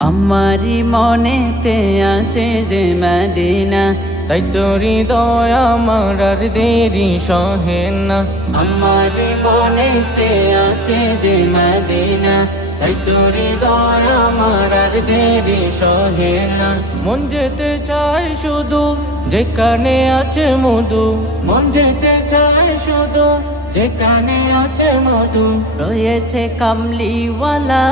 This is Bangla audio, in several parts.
আমারি মনেতে আছে যে মদিনা, তাই তোর হৃদয় আমার আর দেরি সহে না। আমারি মনেতে আছে যে মদিনা, তাই তোর হৃদয় আমার আর দেরি সহে না। মন যেতে চায় শুধু যেখানে আছে মধু, মন যেতে চায় শুধু যেখানে আছে মধু, রয়েছে কামলিওয়ালা।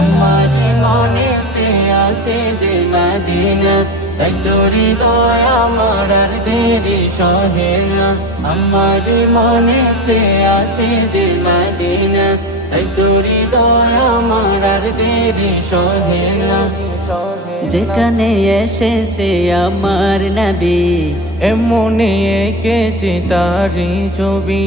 আমারি মনেতে আছে যে মদিনা, তাই তোর হৃদয় আমার আর দেরি সহে না। আমারি মনেতে আছে যে মদিনা, তাই তোর হৃদয় আমার আর দেরি সহে না। যেখানে এসেছে আমার নবী, এমনে এঁকেছি তারি ছবি।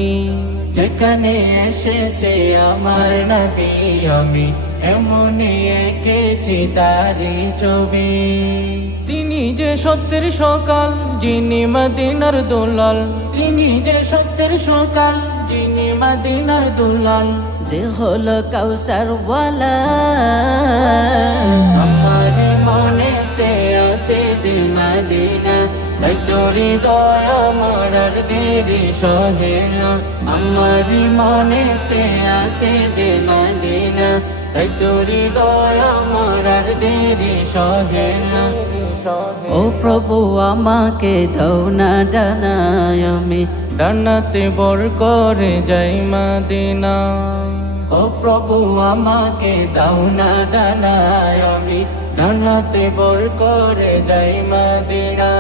যেখানে এসেছে আমার নবী, আমি এমনি এঁকেছি তারি ছবি। তিনি যে সত্যের সকাল, যিনি মদিনার দুলাল। তিনি যে সত্যের সকাল, যিনি মদিনার দুলাল, যে হলো কাউসার ওয়ালা। আমার মনেতে আছে যে মদিনা, তাই তোর হৃদয় আমার আর দেরি সহে না। আমার মনেতে আছে যে মদিনা, তাই তোর হৃদয় আমার আর দেরি সহে না। ও প্রভু আমাকে দাও না ডানায়, আমি ডানাতে বর করে যাই মদিনা। ও প্রভু আমাকে দাও না ডানায়, আমি ডানাতে বর করে যাই মদিনা।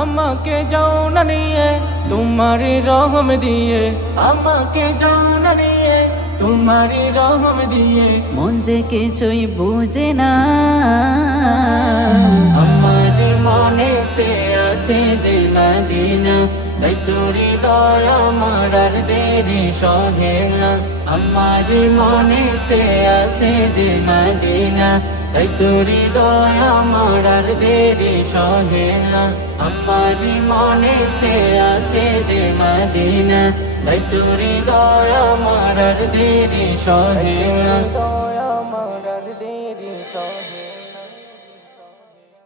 আমাকে যাও না নিয়ে তোমারি রহম দিয়ে, আমাকে যাও না নিয়ে তোমারি রহম দিয়ে, মন যে কিছুই বুঝে না। আমার মনেতে আছে যে মদিনা, তাই তোর হৃদয় আমার আর দেরি সহে না। আমার মনেতে আছে যে মদিনা, তাই তোর হৃদয় আমার আর দেরি সহে না। আমার মনেতে আছে যে মদিনা, তাই তোর হৃদয় আমার আর দেরি সহে না।